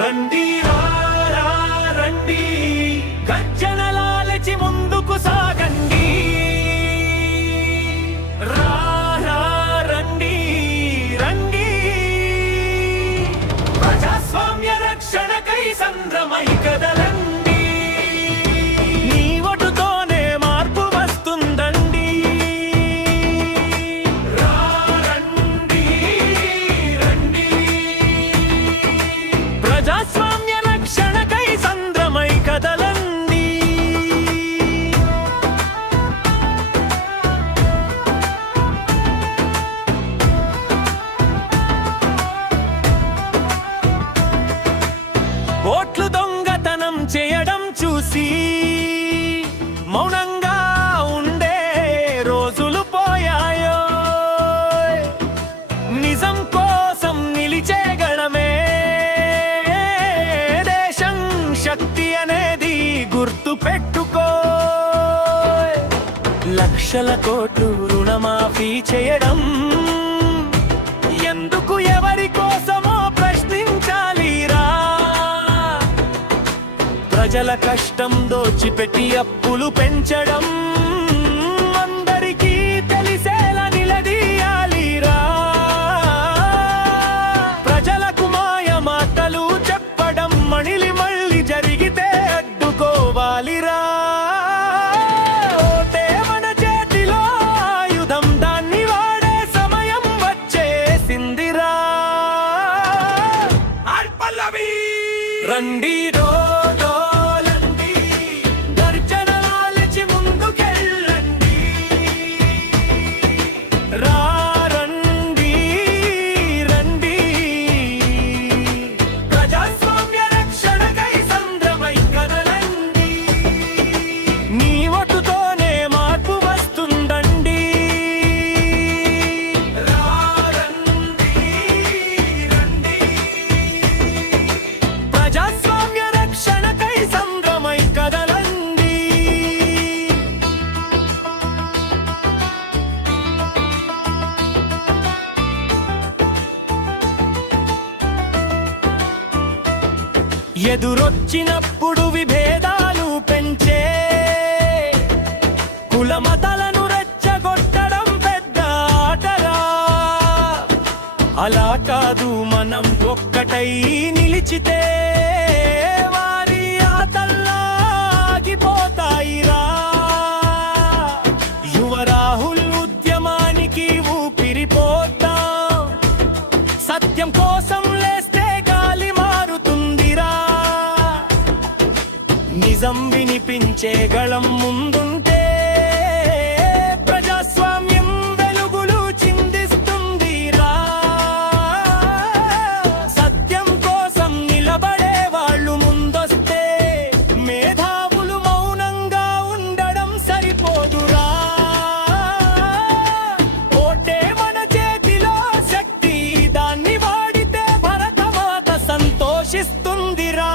రండి రండి గర్జనలాలచి ముందుకు సాగండి రండి రండి ప్రజాస్వామ్య రక్షణకై సంద్రమై కదలండి నీ ఓటుతోనే మార్పు వస్తుందండి రండి రండి ప్రజాస్వామ్య రక్షణకై సంద్రమై కదలండి ఓట్లు దొంగతనం చేయడం చూసి మౌనంగా ఉండే రోజులు పోయాయో నిజం కోసం నిలిచే గళమే దేశం శక్తి అనేది గుర్తు పెట్టుకో లక్షల కోట్లు రుణమాఫీ చేయడం ఎందుకు ఎవరి కోసమో ప్రశ్నించాలిరా ప్రజల కష్టం దోచిపెట్టి అప్పులు పెంచడం అందరికీ తెలిసేలా నిలదీయాలిరా ప్రజలకు మాయ మాటలు చెప్పడం మణిలి మళ్ళీ జరిగితే అడ్డుకోవాలిరా ఓటే మన చేతిలో ఆయుధం దాన్ని వాడే సమయం వచ్చేసిందిరా రండి ప్రజాస్వామ్య రక్షణకై సంద్రమై కదలండి ఎదురొచ్చినప్పుడు విభేదాలు పెంచే కుల మతాలను రెచ్చగొట్టడం పెద్ద ఆటరా అలా కాదు మనం ఒక్కటై నిలిచితే వారి ఆటల్లాగిపోతాయిరా యువ రాహుల్ ఉద్యమానికి ఊపిరిపోద్దాం సత్యం కోసం లేస్తే గాలి మారుతుందిరా నిజం వినిపించే గళం ముందుంటే ప్రజాస్వామ్యం వెలుగులు చిందిస్తుందిరా సత్యం కోసం నిలబడే వాళ్ళు ముందొస్తే మేధావులు మౌనంగా ఉండడం సరిపోదురా ఓటే మన చేతిలో శక్తి దాన్ని వాడితే భరతమాత సంతోషిస్తుందిరా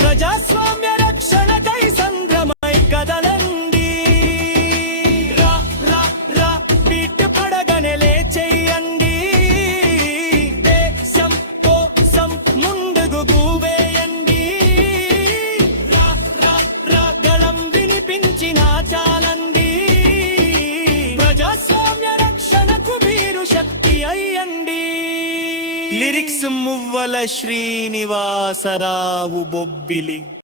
ప్రజాస్వామ్య రక్షణకై సంద్రమై కదలండి పీట పడగనే లేచేయండి దేశం కోసం ముందుకు వేయండి గళం వినిపించిన చాలండి ప్రజాస్వామ్య రక్షణకు మీరు శక్తి అయ్యండి లిరిక్స్ మువ్వల శ్రీనివాసరావు బొబ్బిలి.